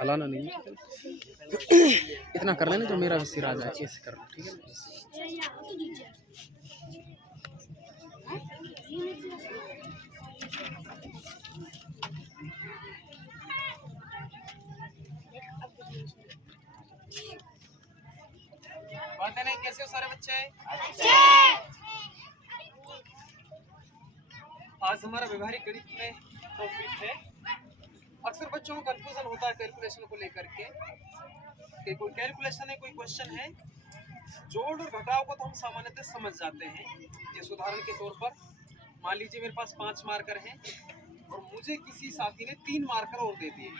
हलाना नहीं है। इतना कर लेना जो मेरा भी सिर आ जाए, ऐसे करना, ठीक है ना। बात है नहीं, कैसे हो सारे बच्चे? आज हमारा व्यवहारिक गणित में टॉपिक है। अक्सर बच्चों को कंफ्यूजन होता है कैलकुलेशन को लेकर के कि कोई कैलकुलेशन है, कोई क्वेश्चन है। जोड़ और घटाव को तो हम सामान्यतः समझ जाते हैं। जैसे उदाहरण के तौर पर मान लीजिए मेरे पास 5 मार्कर हैं और मुझे किसी साथी ने 3 मार्कर और दे दिए,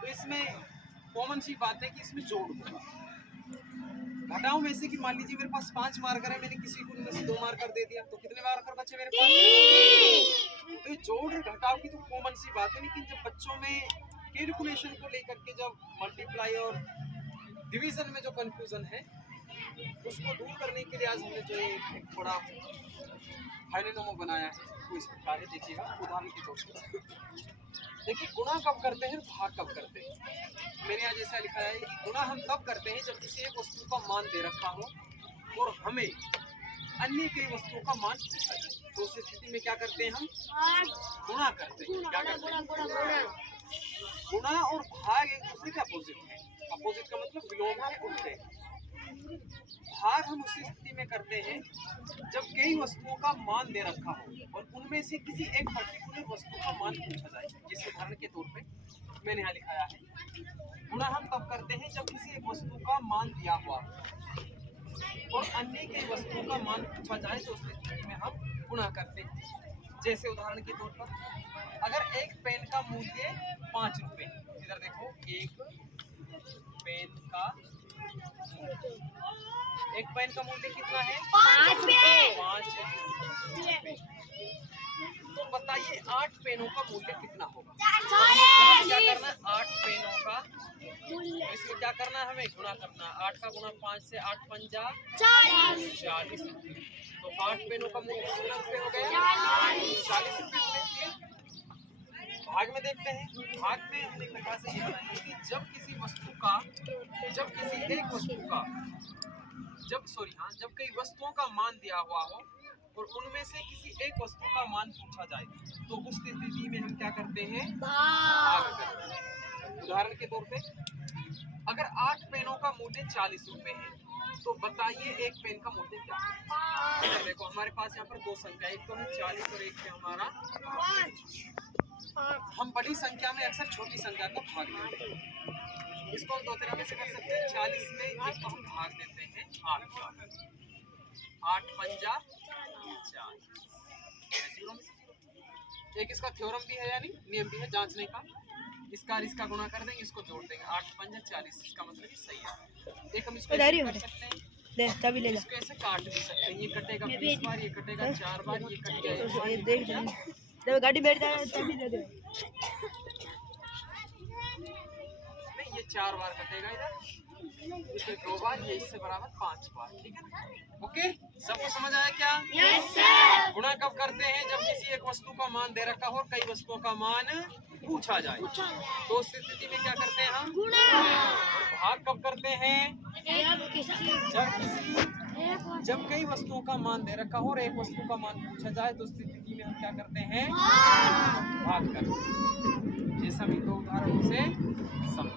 तो इसमें कॉमन सी बात है कि इसमें जोड़ होगा। घटाओ में से कि मान लीजिए मेरे पास 5 मार्कर है, मैंने किसी को उनमें से 2 मार्कर दे दिया, तो कितने मार्कर बचे मेरे पास? तो ये जोड़ और घटाव की तो कॉमन सी बात है, लेकिन जब बच्चों में कैलकुलेशन को लेकर के जब मल्टीप्लाई और डिवीजन में जो कंफ्यूजन है उसको दूर करने के लिए आज हमने जो एक थोड़ा फाइनोमो बनाया है वो इस प्रकार है। देखिएगा उदाहरण के तौर पर देखिए, गुणा कब करते हैं, भाग कब करते हैं। मैंने आज ऐसा लिखा है कि गुणा हम तब करते हैं जब किसी एक वस्तु का मान दे रखा हो और हमें अन्य कई वस्तुओं का मान पूछा जाए, तो उस स्थिति में क्या करते हैं, हम गुणा करते हैं। क्या करते हैं? गुणा और भाग एक दूसरे के अपोजिट है। अपोजिट का मतलब विलोम है, उल्टे। भाग हम उसी स्थिति में करते हैं जब कई वस्तुओं का मान दे रखा हो और उनमें से किसी एक पर्टिकुलर वस्तु का मान पूछा जाए। जिस उदाहरण के तौर पे मैंने यहाँ लिखाया है, गुणा हम तब करते हैं जब किसी एक वस्तु का मान दिया हुआ और अन्य कई वस्तुओं का मान पूछा जाए, तो उस स्थिति में हम गुणा करते हैं। जैसे उदाहरण के तौर पर अगर एक पेन का मूल्य 5 रुपए, इधर देखो, एक पेन का मूल्य कितना है? 5 रुपए। तो बताइए 8 पेनों का मूल्य कितना होगा? क्या करना है? 8 पेनों का, इसमें क्या करना है, हमें गुणा करना है। 8 का गुणा 5 से, 8 पंजा 40 रुपये। तो 8 पेनों का मूल्य कितना रुपये हो गया? 40 रुपये। भाग में देखते हैं, भाग में हमने प्रकार से ये बनाया कि जब किसी एक वस्तु का जब कई वस्तुओं का मान दिया हुआ हो और उनमें से किसी एक वस्तु का मान पूछा जाए, तो उस स्थिति में हम क्या करते हैं, भाग करते हैं। उदाहरण के तौर पे अगर 8 पेनों का मूल्य 40 रुपए है, तो बताइए एक पेन का मूल्य क्या है? देखो हमारे पास यहाँ पर 2 संख्या, एक तो है 40 और एक है हमारा 5। हम बड़ी संख्या में अक्सर छोटी संख्या को भाग देते हैं। इसको हम 2 तरह से कर सकते हैं। 40 में एक को हम भाग देते हैं 8 का, 8 पंजा 40। एक इसका थ्योरम भी है, यानी नियम भी है जांचने का। इसका और इसका गुणा कर देंगे, इसको जोड़ देंगे, 8 पंजा 40, इसका मतलब ये सही है। एक हम इसको ऐसे कर सकते हैं, इसको ऐसे काट भी सकते हैं। ये कटेगा 20 बार, ये कटेगा 4 बार, ये कटेगा जब गाड़ी बैठ जाए तभी दे दो। नहीं, ये 4 बार कटेगा इधर, इससे 2 बार, ये इससे बराबर 5 बार। ठीक है ना? ओके, सबको समझ आया क्या? Yes sir. गुणा कब करते हैं? जब किसी एक वस्तु का मान दे रखा हो, कई वस्तुओं का मान पूछा जाए, तो उस स्थिति में क्या करते हैं, हम गुणा। भाग कब करते हैं? जब कई वस्तुओं का मान दे रखा हो और एक वस्तु का मान पूछा जाए, तो उस स्थिति में हम क्या करते हैं, भाग करते हैं। जैसा भी 2 उदाहरणों से समझ